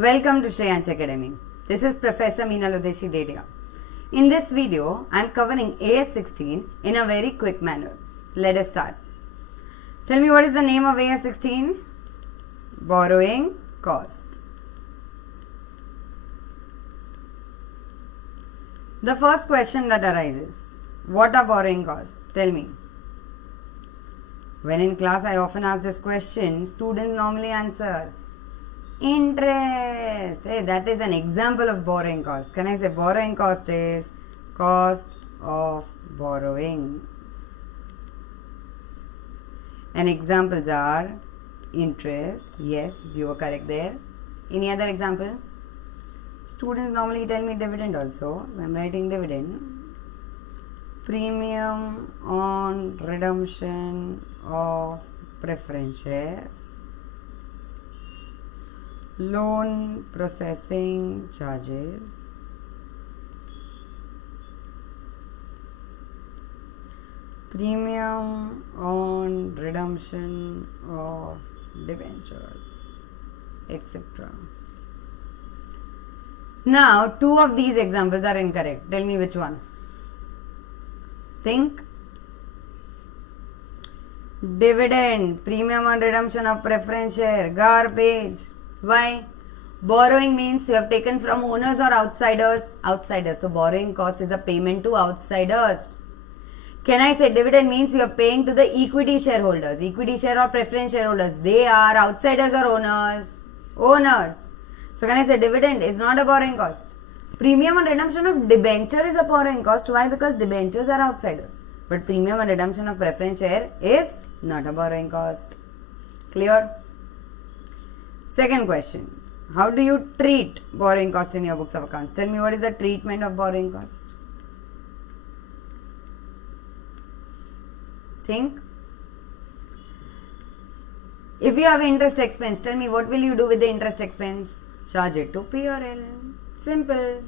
Welcome to Shreyansh Academy. This is Professor Meena Ludeshi Dedia. In this video, I am covering AS16 in a very quick manner. Let us start. Tell me, what is the name of AS16? Borrowing cost. The first question that arises, what are borrowing costs? Tell me. When in class I often ask this question, students normally answer interest. Hey, that is an example of borrowing cost. Can I say borrowing cost is cost of borrowing? And examples are interest. Yes, you are correct there. Any other example? Students normally tell me dividend also. So I am writing dividend. Premium on redemption of preference shares. Loan processing charges. Premium on redemption of debentures, etc. Now, two of these examples are incorrect. Tell me which one. Think. Dividend, premium on redemption of preference share, garbage. Why? Borrowing means you have taken from owners or outsiders? Outsiders. So, borrowing cost is a payment to outsiders. Can I say dividend means you are paying to the equity shareholders? Equity share or preference shareholders? They are outsiders or owners? Owners. So, can I say dividend is not a borrowing cost? Premium on redemption of debenture is a borrowing cost. Why? Because debentures are outsiders. But premium on redemption of preference share is not a borrowing cost. Clear? Second question. How do you treat borrowing cost in your books of accounts? Tell me, what is the treatment of borrowing cost? Think. If you have interest expense, tell me, what will you do with the interest expense? Charge it to P or L. Simple.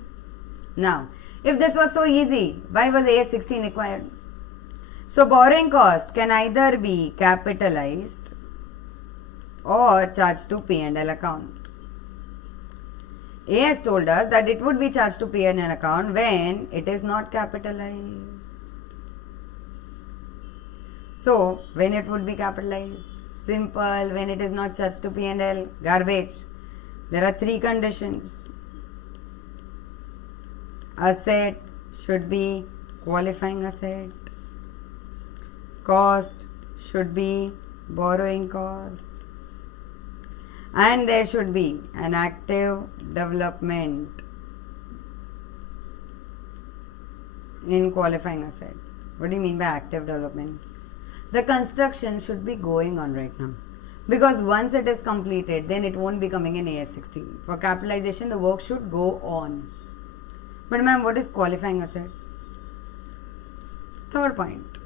Now, if this was so easy, why was AS16 required? So, borrowing cost can either be capitalized or charged to P&L account. AS told us that it would be charged to P&L account when it is not capitalized. So, when it would be capitalized? Simple. When it is not charged to P&L, garbage. There are three conditions. Asset should be qualifying asset. Cost should be borrowing cost. And there should be an active development in qualifying asset. What do you mean by active development? The construction should be going on right now. Because once it is completed, then it won't be coming in AS16. For capitalization, the work should go on. But ma'am, what is qualifying asset? Third point.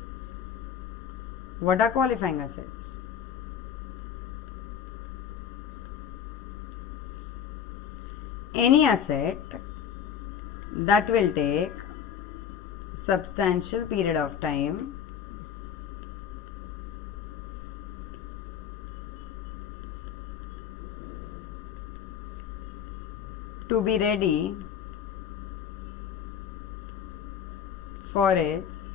What are qualifying assets? Any asset that will take substantial period of time to be ready for its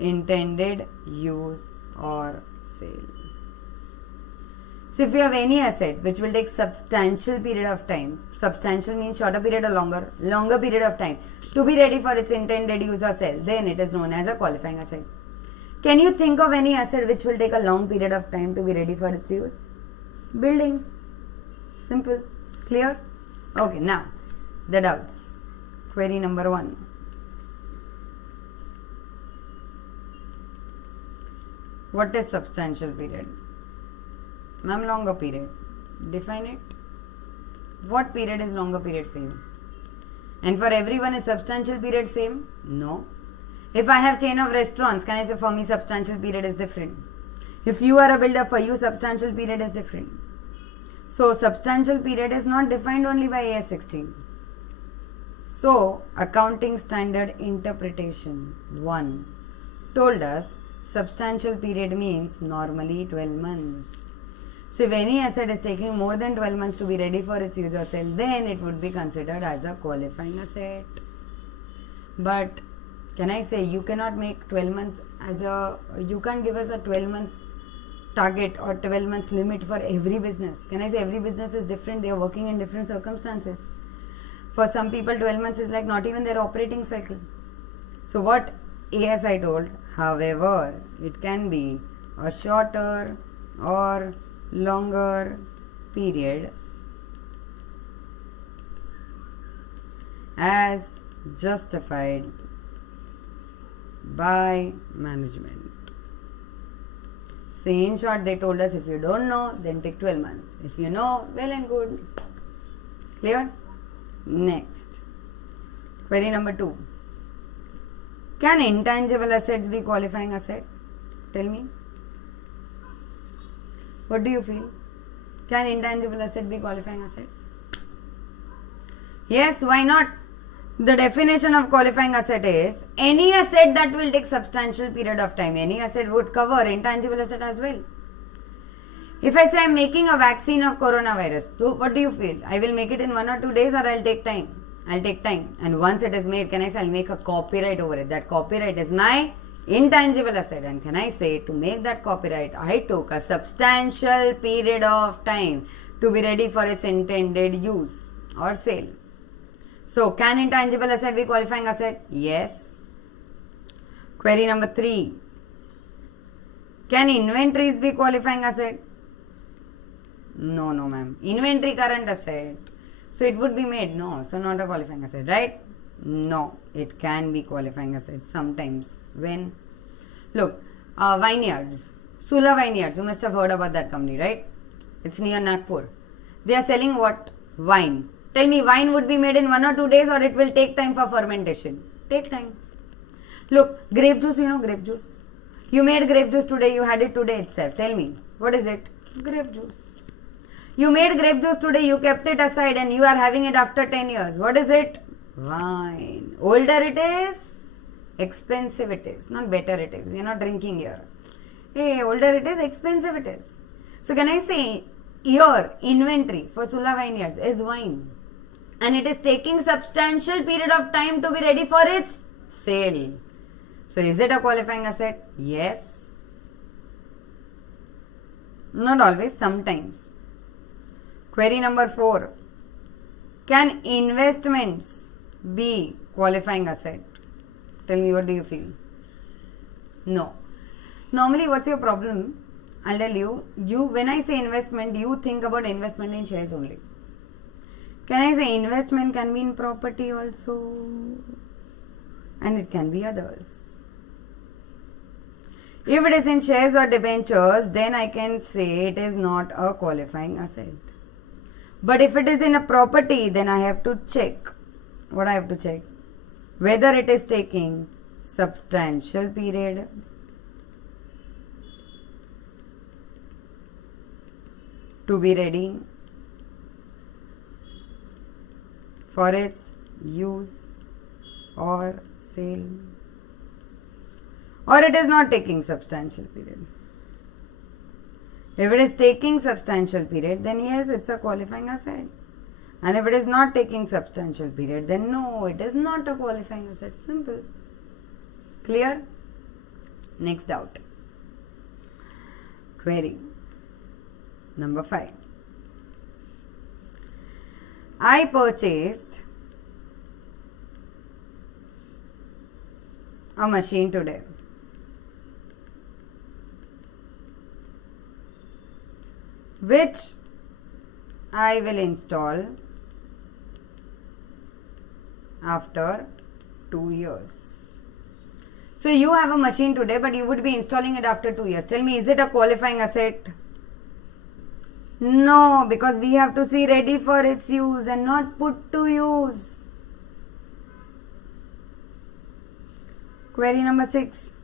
intended use or sale. So, if you have any asset which will take substantial period of time, substantial means shorter period or longer period of time to be ready for its intended use or sale, then it is known as a qualifying asset. Can you think of any asset which will take a long period of time to be ready for its use? Building. Simple. Clear? Okay, now the doubts. Query number 1. What is substantial period? Ma'am, longer period. Define it. What period is longer period for you? And for everyone is substantial period same? No. If I have chain of restaurants, can I say for me substantial period is different? If you are a builder, for you substantial period is different. So, substantial period is not defined only by AS16. So, accounting standard interpretation 1 told us substantial period means normally 12 months. So if any asset is taking more than 12 months to be ready for its use or sale, then it would be considered as a qualifying asset. But can I say you cannot make 12 months you can't give us a 12 months target or 12 months limit for every business. Can I say every business is different? They are working in different circumstances. For some people 12 months is like not even their operating cycle. So what ASI told, however, it can be a shorter or longer period as justified by management. So in short, they told us if you don't know, then take 12 months. If you know, well and good. Clear? Next. Query number 2. Can intangible assets be qualifying asset? Tell me. What do you feel? Can intangible asset be qualifying asset? Yes, why not? The definition of qualifying asset is any asset that will take substantial period of time. Any asset would cover intangible asset as well. If I say I am making a vaccine of coronavirus, so what do you feel? I will make it in 1 or 2 days, or I'll take time? I'll take time. And once it is made, can I say I'll make a copyright over it? That copyright is my intangible asset. And can I say to make that copyright, I took a substantial period of time to be ready for its intended use or sale. So, can intangible asset be qualifying asset? Yes. Query number 3. Can inventories be qualifying asset? No, ma'am. Inventory current asset. So, it would be made. No, so not a qualifying asset, right? No, it can be qualifying asset sometimes. When? Look, vineyards. Sula Vineyards. You must have heard about that company, right? It's near Nagpur. They are selling what? Wine. Tell me, wine would be made in 1 or 2 days, or it will take time for fermentation? Take time. Look, grape juice, you know grape juice. You made grape juice today, you had it today itself. Tell me, what is it? Grape juice. You made grape juice today, you kept it aside and you are having it after 10 years. What is it? Wine. Older it is, expensive it is. Not better it is. We are not drinking here. Hey, older it is, expensive it is. So can I say, your inventory for Sula Vineyards is wine. And it is taking substantial period of time to be ready for its sale. So is it a qualifying asset? Yes. Not always, sometimes. Query number 4. Can investments be qualifying asset? Tell me, what do you feel? No. Normally, what's your problem? I'll tell you, when I say investment, you think about investment in shares only. Can I say investment can be in property also? And it can be others. If it is in shares or debentures, then I can say it is not a qualifying asset. But if it is in a property, then I have to check. What I have to check? Whether it is taking substantial period to be ready for its use or sale, or it is not taking substantial period. If it is taking substantial period, then yes, it's a qualifying asset. And if it is not taking substantial period, then no, it is not a qualifying asset. Simple. Clear? Next doubt. Query number 5. I purchased a machine today. Which I will install after 2 years. So you have a machine today, but you would be installing it after 2 years. Tell me, is it a qualifying asset? No, because we have to see ready for its use and not put to use. Query number 6.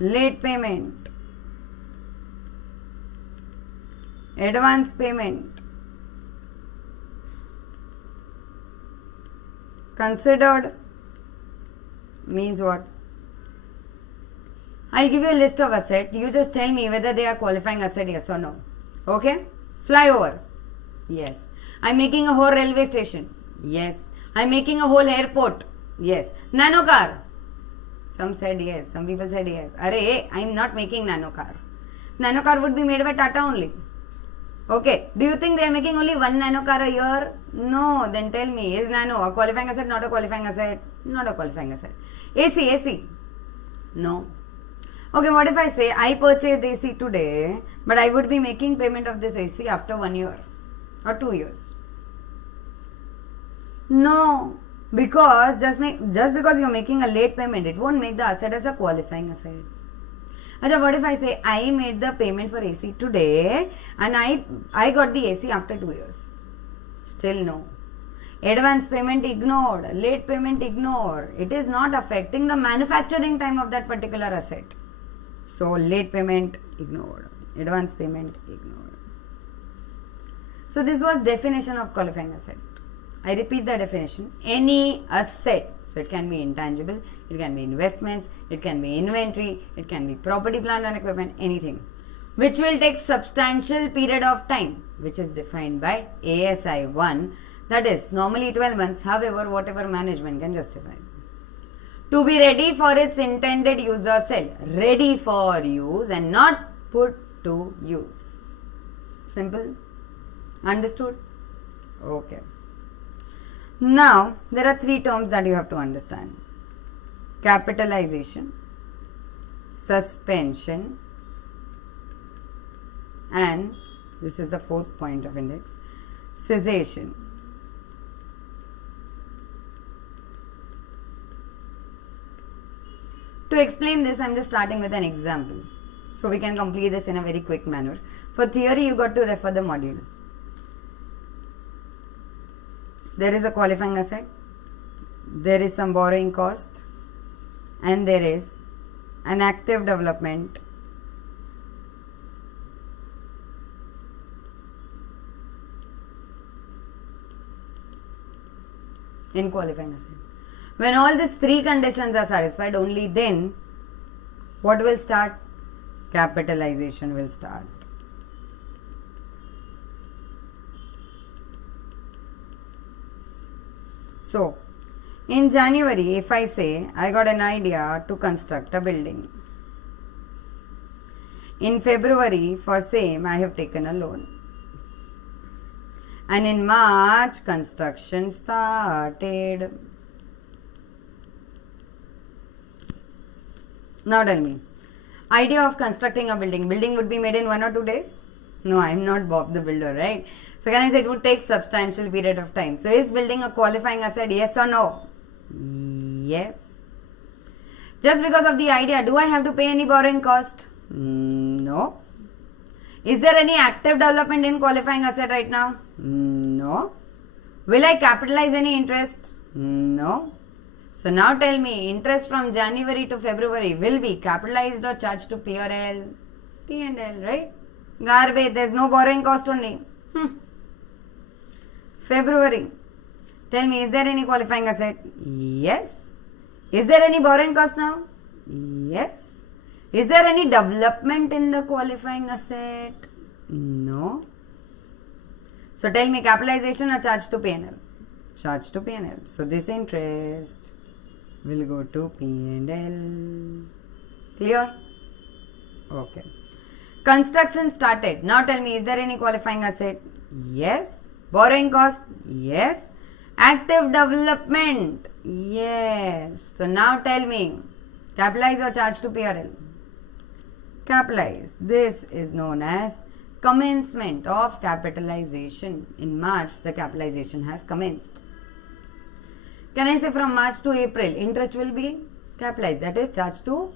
Late payment, advance payment, considered means what? I'll give you a list of assets. You just tell me whether they are qualifying asset, yes or no. Okay? Flyover. Yes. I'm making a whole railway station. Yes. I'm making a whole airport. Yes. Nano car. Some said yes. Some people said yes. Arey, I'm not making nano car. Nano car would be made by Tata only. Okay. Do you think they are making only one nano car a year? No. Then tell me, is nano a qualifying asset, not a qualifying asset? Not a qualifying asset. AC. No. Okay, what if I say I purchased AC today, but I would be making payment of this AC after 1 year or 2 years? No. Because just because you're making a late payment, it won't make the asset as a qualifying asset. Achha, what if I say I made the payment for AC today and I got the AC after 2 years? Still no. Advance payment ignored, late payment ignored. It is not affecting the manufacturing time of that particular asset. So late payment ignored, advance payment ignored. So this was definition of qualifying asset. I repeat the definition. Any asset, so it can be intangible, it can be investments, it can be inventory, it can be property, plant and equipment, anything, which will take substantial period of time, which is defined by ASI 1, that is normally 12 months, however whatever management can justify. To be ready for its intended use or sale. Ready for use and not put to use. Simple? Understood? Okay. Now, there are 3 terms that you have to understand. Capitalization, suspension, and this is the 4th point of index, cessation. To explain this, I am just starting with an example. So we can complete this in a very quick manner. For theory, you got to refer the module. There is a qualifying asset, there is some borrowing cost, and there is an active development in qualifying asset. When all these 3 conditions are satisfied, only then what will start? Capitalization will start. So, in January, if I say I got an idea to construct a building. In February, for same, I have taken a loan. And in March, construction started. Now tell me, idea of constructing a building. Building would be made in 1 or 2 days? No, I am not Bob the Builder, right? So can I say it would take substantial period of time. So is building a qualifying asset, yes or no? Yes. Just because of the idea, do I have to pay any borrowing cost? No. Is there any active development in qualifying asset right now? No. Will I capitalize any interest? No. So now tell me, interest from January to February will be capitalized or charged to P&L? P&L, right? Garbage, there's no borrowing cost only. February. Tell me, is there any qualifying asset? Yes. Is there any borrowing cost now? Yes. Is there any development in the qualifying asset? No. So tell me, capitalization or charge to P&L? Charge to P&L. So this interest will go to P&L. Clear? Okay. Construction started. Now tell me, is there any qualifying asset? Yes. Borrowing cost? Yes. Active development? Yes. So now tell me, capitalize or charge to P&L? Capitalize. This is known as commencement of capitalization. In March, the capitalization has commenced. Can I say from March to April, interest will be capitalized, that is charged to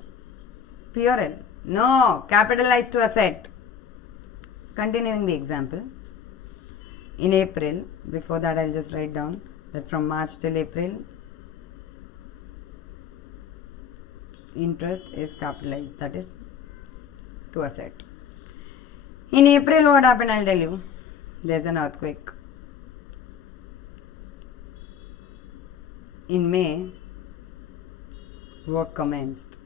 P&L? No, capitalized to asset. Continuing the example, in April, before that I'll just write down that from March till April, interest is capitalized, that is to asset. In April, what happened, I'll tell you. There's an earthquake. In May, work commenced.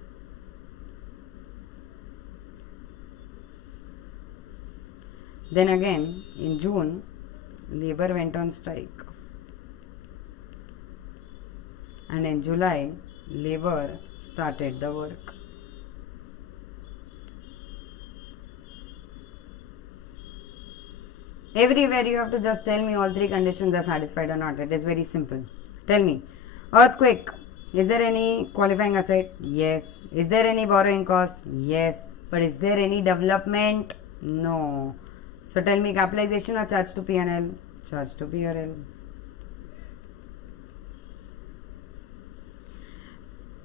Then again, in June, labor went on strike. And in July, labor started the work. Everywhere you have to just tell me all three conditions are satisfied or not. It is very simple. Tell me, earthquake, is there any qualifying asset? Yes. Is there any borrowing cost? Yes. But is there any development? No. So tell me, capitalization or charge to P&L? Charge to P&L.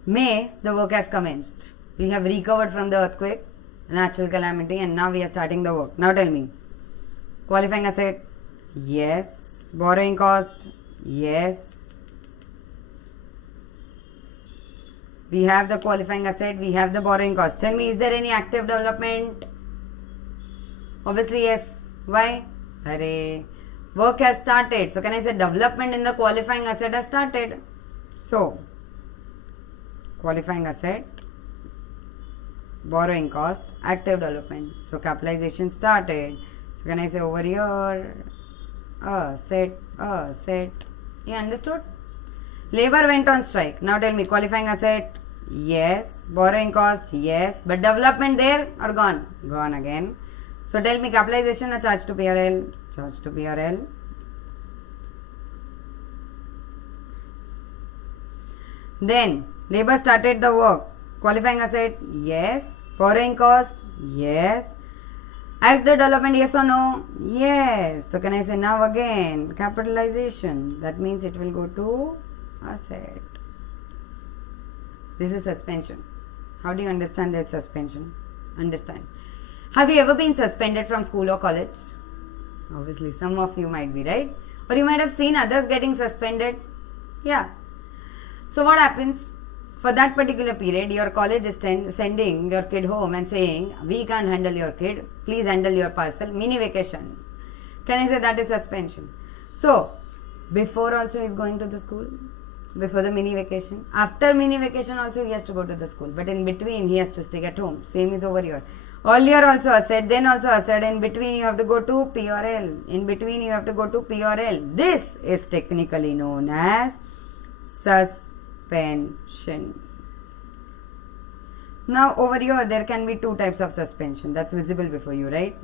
May, the work has commenced. We have recovered from the earthquake, natural calamity, and now we are starting the work. Now tell me, qualifying asset? Yes. Borrowing cost? Yes. We have the qualifying asset, we have the borrowing cost. Tell me, is there any active development? Obviously, yes. Why? Array, work has started. So, can I say development in the qualifying asset has started? So, qualifying asset, borrowing cost, active development. So, capitalization started. So, can I say over here, asset. You understood? Labor went on strike. Now, tell me, qualifying asset? Yes. Borrowing cost? Yes. But development there or gone? Gone again. So tell me, capitalization or charge to PRL? Charge to PRL. Then, labor started the work. Qualifying asset? Yes. Borrowing cost? Yes. Active development? Yes or no? Yes. So can I say now again, capitalization. That means it will go to asset. This is suspension. How do you understand this suspension? Understand. Have you ever been suspended from school or college? Obviously, some of you might be, right? Or you might have seen others getting suspended. Yeah. So what happens? For that particular period, your college is sending your kid home and saying, we can't handle your kid. Please handle your parcel. Mini vacation. Can I say that is suspension? So, before also he is going to the school. Before the mini vacation. After mini vacation also he has to go to the school. But in between he has to stay at home. Same is over here. Earlier also asset, then also asset. In between you have to go to P or L. In between you have to go to P or L. This is technically known as suspension. Now over here there can be two types of suspension. That's visible before you, right?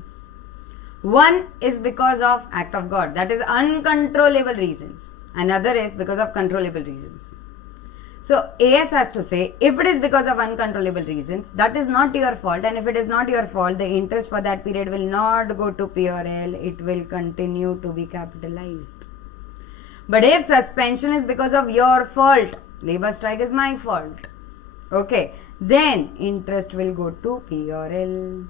One is because of act of God. That is uncontrollable reasons. Another is because of controllable reasons. So AS has to say, if it is because of uncontrollable reasons, that is not your fault, and if it is not your fault, the interest for that period will not go to P or L, it will continue to be capitalized. But if suspension is because of your fault, labor strike is my fault, okay, then interest will go to P or L.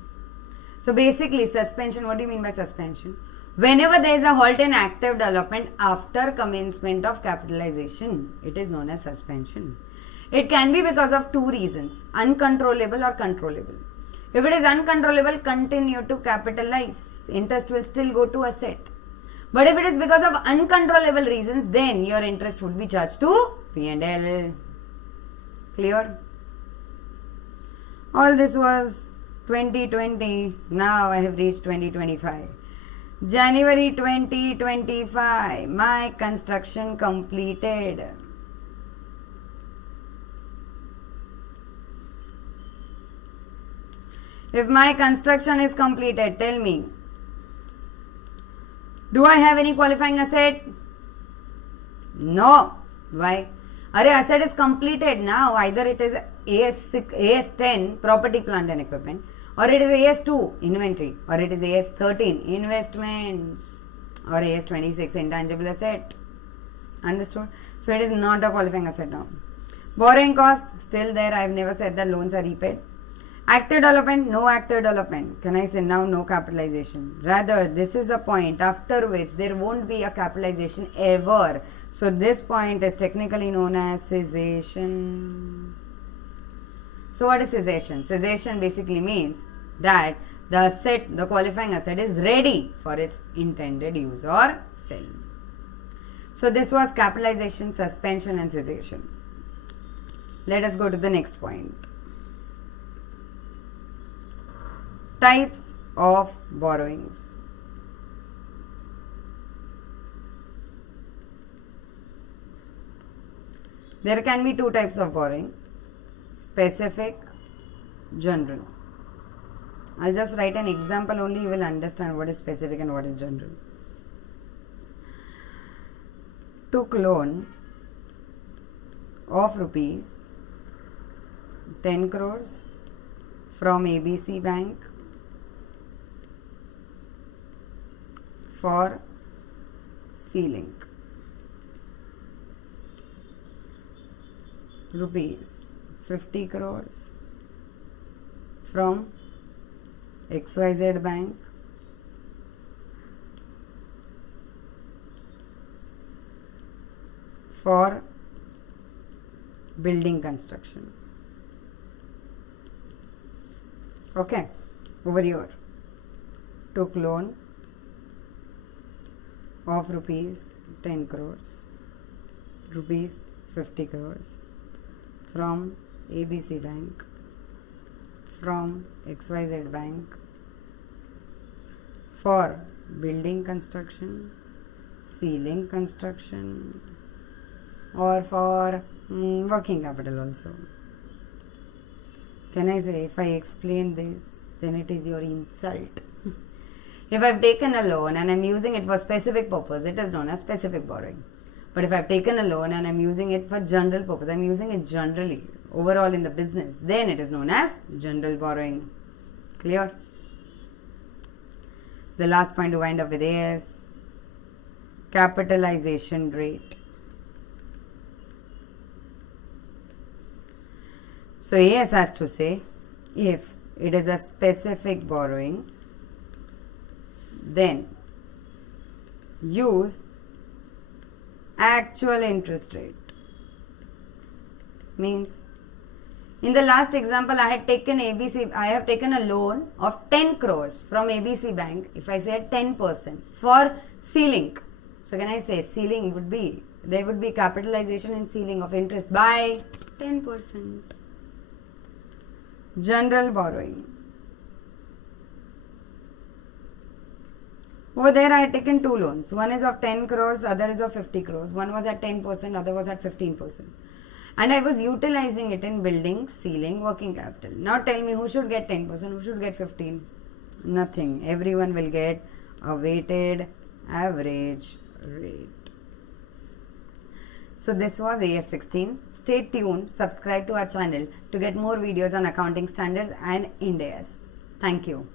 So basically suspension, what do you mean by suspension? Whenever there is a halt in active development after commencement of capitalization, it is known as suspension. It can be because of two reasons, uncontrollable or controllable. If it is uncontrollable, continue to capitalize. Interest will still go to asset. But if it is because of uncontrollable reasons, then your interest would be charged to P&L. Clear? All this was 2020. Now I have reached 2025. January 2025, my construction completed. If my construction is completed, tell me, do I have any qualifying asset? No. Why? Asset is completed now. Either it is AS10, property, plant and equipment, or it is AS2, inventory, or it is AS13, investments, or AS26, intangible asset. Understood? So it is not a qualifying asset now. Borrowing cost, still there. I have never said that loans are repaid. Active development, no active development. Can I say now no capitalization? Rather, this is a point after which there won't be a capitalization ever. So this point is technically known as cessation. So what is cessation? Cessation basically means that the asset, the qualifying asset is ready for its intended use or sale. So this was capitalization, suspension and cessation. Let us go to the next point. Types of borrowings. There can be two types of borrowing: specific, general. I'll just write an example only, you will understand what is specific and what is general. Took loan of rupees 10 crores from ABC Bank for C-Link. Rupees 50 crores from XYZ Bank for building construction. Okay, over here, took loan of rupees 10 crores, rupees 50 crores from ABC Bank, from XYZ Bank for building construction, C-Link construction, or for working capital also. Can I say, if I explain this, then it is your insult. If I've taken a loan and I'm using it for specific purpose, it is known as specific borrowing. But if I've taken a loan and I'm using it for general purpose, I'm using it generally, overall in the business, then it is known as general borrowing. Clear? The last point to wind up with is capitalization rate. So AS has to say, if it is a specific borrowing, then use actual interest rate. Means, in the last example, I have taken a loan of 10 crores from ABC Bank. If I say 10% for C-Link, so can I say C-Link would be, there would be capitalization in C-Link of interest by 10%. General borrowing. Over there I had taken two loans. One is of 10 crores, other is of 50 crores. One was at 10%, other was at 15%. And I was utilizing it in building, C-Link, working capital. Now tell me, who should get 10%, who should get 15%? Nothing. Everyone will get a weighted average rate. So this was AS16. Stay tuned, subscribe to our channel to get more videos on accounting standards and Ind AS. Thank you.